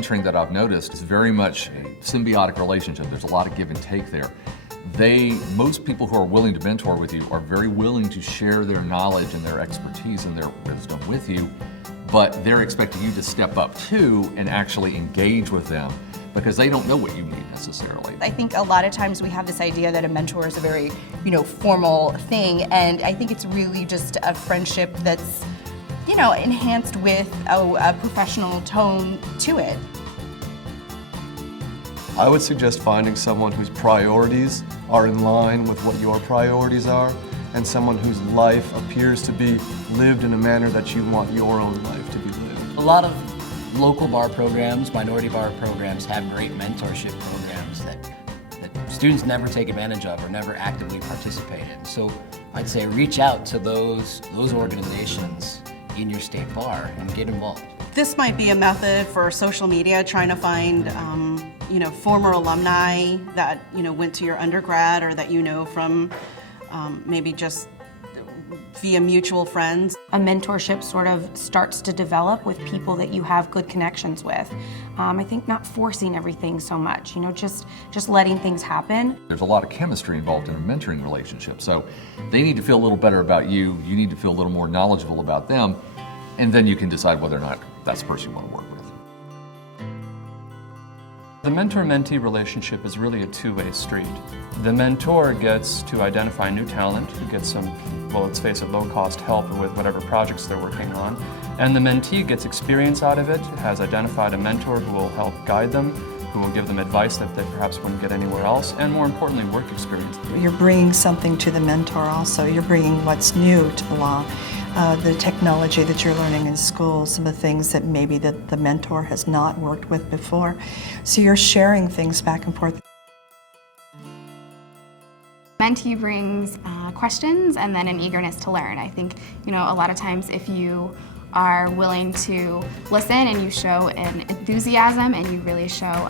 mentoring that I've noticed is very much a symbiotic relationship. There's a lot of give and take there. Most people who are willing to mentor with you are very willing to share their knowledge and their expertise and their wisdom with you, but they're expecting you to step up too and actually engage with them because they don't know what you need necessarily. I think a lot of times we have this idea that a mentor is a very, formal thing, and I think it's really just a friendship that's, enhanced with a professional tone to it. I would suggest finding someone whose priorities are in line with what your priorities are, and someone whose life appears to be lived in a manner that you want your own life to be lived. A lot of local bar programs, minority bar programs, have great mentorship programs that students never take advantage of or never actively participate in. So I'd say reach out to those organizations in your state bar and get involved. This might be a method for social media, trying to find former alumni that went to your undergrad or that from maybe just via mutual friends. A mentorship sort of starts to develop with people that you have good connections with. I think not forcing everything so much, just letting things happen. There's a lot of chemistry involved in a mentoring relationship, so they need to feel a little better about you, you need to feel a little more knowledgeable about them, and then you can decide whether or not that's the person you want to work with. The mentor-mentee relationship is really a two-way street. The mentor gets to identify new talent, gets some, well, let's face it, low-cost help with whatever projects they're working on. And the mentee gets experience out of it, has identified a mentor who will help guide them, who will give them advice that they perhaps wouldn't get anywhere else, and more importantly, work experience. You're bringing something to the mentor also. You're bringing what's new to along. The technology that you're learning in school, some of the things that maybe the mentor has not worked with before. So you're sharing things back and forth. Mentee brings questions and then an eagerness to learn. I think, a lot of times if you are willing to listen and you show an enthusiasm and you really show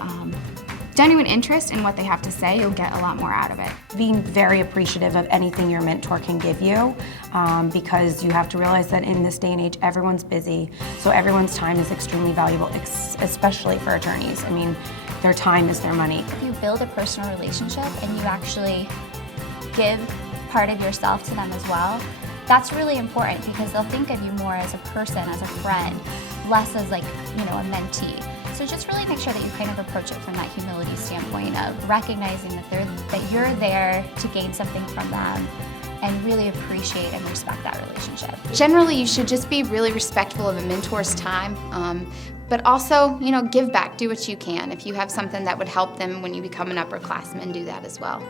genuine interest in what they have to say, you'll get a lot more out of it. Being very appreciative of anything your mentor can give you, because you have to realize that in this day and age, everyone's busy, so everyone's time is extremely valuable, especially for attorneys. I mean, their time is their money. If you build a personal relationship and you actually give part of yourself to them as well, that's really important because they'll think of you more as a person, as a friend, less as a mentee. So just really make sure that you kind of approach it from that humility standpoint of recognizing that you're there to gain something from them and really appreciate and respect that relationship. Generally, you should just be really respectful of a mentor's time, but also, give back, do what you can. If you have something that would help them when you become an upperclassman, do that as well.